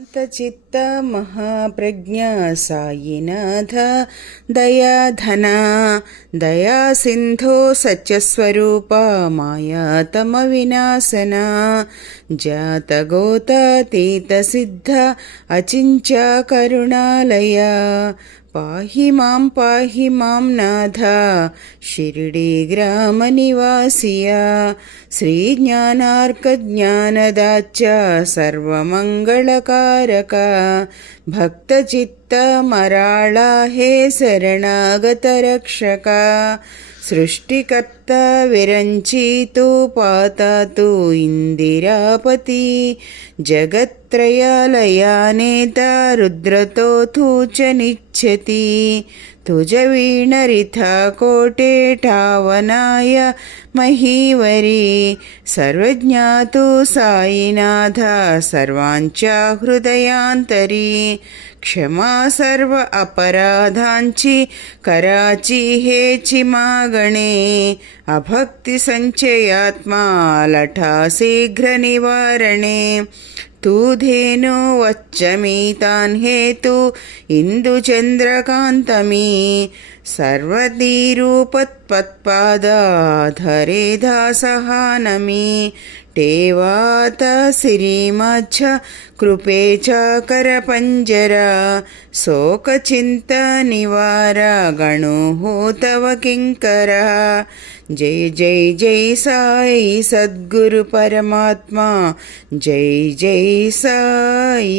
शान्तचित्त महाप्रज्ञा सायिनाथ दयाधना दयासिन्धो सत्यस्वरूपा मायातमविनाशना जातगोतातीतसिद्ध अचिन्त्य करुणालया पाहि मां नाथ शिरडीग्रामनिवासिया श्रीज्ञानार्कज्ञानदाच्च सर्वमङ्गलकारक भक्तचित्तमराळा हे शरणागतरक्षक सृष्टिकर्ता विरञ्चितु पातु इन्दिरापति जगत्त्रयालया नेता रुद्रतोऽथु च निच्छति तुजवीणरिथा कोटेठावनाय महीवरी सर्वज्ञातु साईनाथ सर्वाञ्च हृदयान्तरी क्षमा सर्व अपराधांची कराची हेची मागणे अभक्ति संचयात्मा लठा शीघ्र निवारणे तू धेनो वच्चमीतान् हेतु इंदुचंद्रकान्तमी सर्वदीरूपत्पत्पादाधरे दासहानमी टेवात सिरिमच्छ कृपे च करपञ्जरा शोकचिन्त निवार गणो तव किङ्करा जय जय जय साई सद्गुरु परमात्मा जय जय साई।